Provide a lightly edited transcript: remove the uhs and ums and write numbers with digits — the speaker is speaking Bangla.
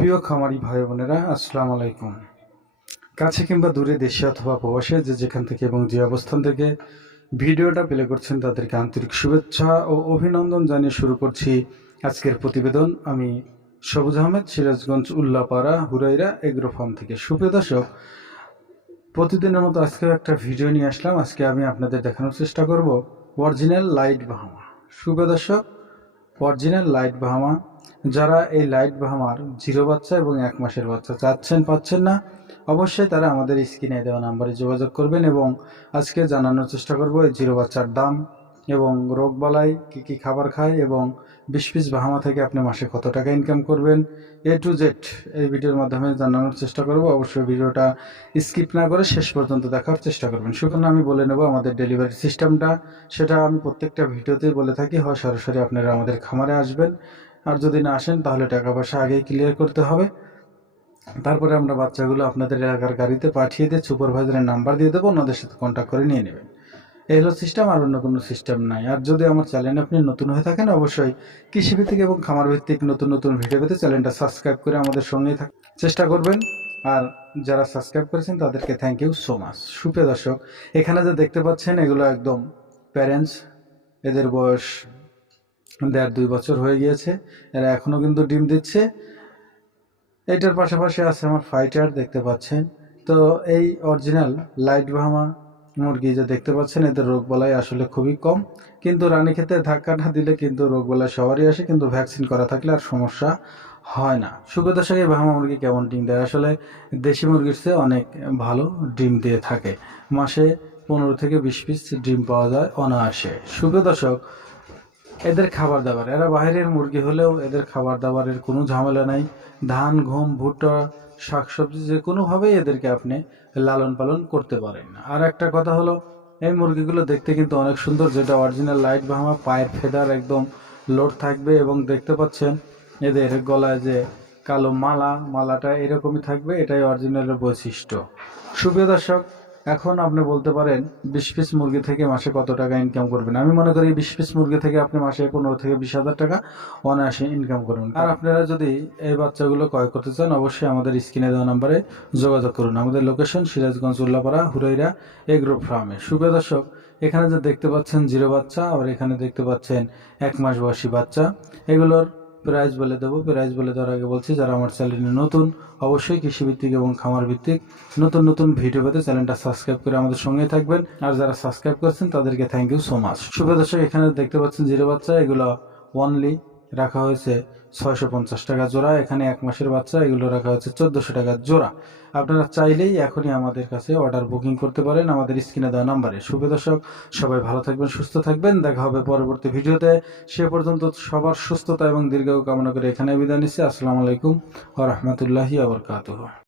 প্রিয় খামারি ভাই বোনেরা, আসসালামু আলাইকুম। কাছে কিংবা দূরে, দেশে অথবা প্রবাসে, যে যেখান থেকে এবং যে অবস্থান থেকে ভিডিওটা প্লে করছেন তাদেরকে আন্তরিক শুভেচ্ছা ও অভিনন্দন জানিয়ে শুরু করছি আজকের প্রতিবেদন। আমি সবুজ আহমেদ, সিরাজগঞ্জ উল্লাপাড়া হুরাইরা এগ্রো ফার্ম থেকে। সুপ্রিয় দর্শক, প্রতিদিনের মতো আজকেও একটা ভিডিও নিয়ে আসলাম। আজকে আমি আপনাদের দেখানোর চেষ্টা করব অরিজিনাল লাইট বাহামা। সুপ্রিয় দর্শক, অরিজিনাল লাইট বাহামা, যারা এই লাইট বাহামার 0 বাচ্চা এবং 1 মাসের বাচ্চা চাচ্ছেন, পাচ্ছেন না, অবশ্যই তারা আমাদের স্ক্রিনে দেওয়া নাম্বারে যোগাযোগ করবেন এবং আজকে জানানোর চেষ্টা করব এই 0 বাচ্চার দাম এবং রোগবালাই কী কী খাবার খায় এবং 20 পিস বাহামা থেকে আপনি মাসে কত টাকা ইনকাম করবেন, A to Z এই ভিডিওর মাধ্যমে জানানোর চেষ্টা করব। অবশ্যই ভিডিওটা স্কিপ না করে শেষ পর্যন্ত দেখার চেষ্টা করবেন। সুতরাং আমি বলে নেব আমাদের ডেলিভারি সিস্টেমটা। সেটা আমি প্রত্যেকটা ভিডিওতেই বলে থাকি, হয় সরাসরি আপনারা আমাদের খামারে আসবেন, আর যদি না আসেন তাহলে টাকা পয়সা আগেই ক্লিয়ার করতে হবে। তারপরে আমরা বাচ্চাগুলো আপনাদের এলাকার গাড়িতে পাঠিয়ে দিয়ে সুপারভাইজারের নাম্বার দিয়ে দেবো, ওনাদের সাথে কন্ট্যাক্ট করে নিয়ে নেবেন। এই হলো সিস্টেম, আর অন্য কোনো সিস্টেম নাই। আর যদি আমার চ্যানেলে আপনি নতুন হয়ে থাকেন, অবশ্যই কৃষিভিত্তিক এবং খামার ভিত্তিক নতুন নতুন ভিডিও পেতে চ্যানেলটা সাবস্ক্রাইব করে আমাদের সঙ্গেই চেষ্টা করবেন। আর যারা সাবস্ক্রাইব করেছেন তাদেরকে থ্যাংক ইউ সো মাচ। সুপ্রিয় দর্শক, এখানে যে দেখতে পাচ্ছেন এগুলো একদম প্যারেন্টস। এদের বয়স 1.5-2 বছর হয়ে গিয়েছে, এরা এখনও কিন্তু ডিম দিচ্ছে। এটার পাশাপাশি আছে আমার ফাইটার, দেখতে পাচ্ছেন। তো এই অরিজিনাল লাইট বাহামা মুরগি যে দেখতে পাচ্ছেন, এদের রোগবালাই আসলে খুবই কম, কিন্তু রানীক্ষেতে ধাক্কা না দিলে কিন্তু রোগবালাই সবারই আসে, কিন্তু ভ্যাকসিন করা থাকলে আর সমস্যা হয় না। সুপ্রিয় দর্শক, এই বাহামা মুরগি কেমন ডিম দেয়? আসলে দেশি মুরগির চেয়ে অনেক ভালো ডিম দিয়ে থাকে। মাসে 15 থেকে 20 পিস ডিম পাওয়া যায় অনায়াসে। সুপ্রিয় দর্শক, এদের খাবার দাবার, এরা বাইরের মুরগি হলেও এদের খাবার দাবারের কোনো ঝামেলা নাই। ধান, গম, ভুট্টা, শাকসবজি যে কোনোভাবেই এদেরকে আপনি লালন পালন করতে পারেন। আর একটা কথা হলো, এই মুরগিগুলো দেখতে কিন্তু অনেক সুন্দর, যেটা অরিজিনাল লাইট বাহামা। পায়ের ফেদার একদম লোড থাকবে এবং দেখতে পাচ্ছেন এদের গলায় যে কালো মালাটা এরকমই থাকবে, এটাই অরিজিনালের বৈশিষ্ট্য। সুপ্রিয় দর্শক, এখন আপনি বলতে পারেন 20 পিস মুরগি থেকে মাসে কত টাকা ইনকাম করবেন? আমি মনে করি 20 পিস মুরগি থেকে আপনি মাসে 15 থেকে 20,000 টাকা অনায়াসে ইনকাম করবেন। আর আপনারা যদি এই বাচ্চাগুলো ক্রয় করতে চান, অবশ্যই আমাদের স্ক্রিনে দেওয়া নাম্বারে যোগাযোগ করুন। আমাদের লোকেশন সিরাজগঞ্জ উল্লাপাড়া হুরাইরা এগ্রো ফার্মে। সুপ্রিয় দর্শক, এখানে যে দেখতে পাচ্ছেন 0 বাচ্চা, আর এখানে দেখতে পাচ্ছেন 1 মাস বয়সী বাচ্চা। এগুলোর প্রাইস বলে দেবো। প্রাইস বলে দেওয়ার আগে বলছি, যারা আমার চ্যানেলে নতুন, অবশ্যই কৃষিভিত্তিক এবং খামার ভিত্তিক নতুন নতুন ভিডিও পেতে চ্যানেলটা সাবস্ক্রাইব করে আমাদের সঙ্গেই থাকবেন। আর যারা সাবস্ক্রাইব করেছেন তাদেরকে থ্যাংক ইউ সো মাচ। সুপ্রিয় দর্শক, এখানে দেখতে পাচ্ছেন 0 বাচ্চা, এগুলো অনলি রাখা হয়েছে 650 টাকা জোড়া। এখানে 1 মাসের বাচ্চা, এগুলো রাখা হয়েছে 1400 টাকা জোড়া। আপনারা চাইলেই এখনই আমাদের কাছে অর্ডার বুকিং করতে পারেন আমাদের স্ক্রিনে দেওয়া নাম্বারে। সুপ্রিয় দর্শক, সবাই ভালো থাকবেন, সুস্থ থাকবেন। দেখা হবে পরবর্তী ভিডিওতে। সে পর্যন্ত সবার সুস্থতা এবং দীর্ঘায়ু কামনা করে এখানে বিদায় নিচ্ছি। আসসালামু আলাইকুম ওয়া রাহমাতুল্লাহি ওয়া বারাকাতুহু।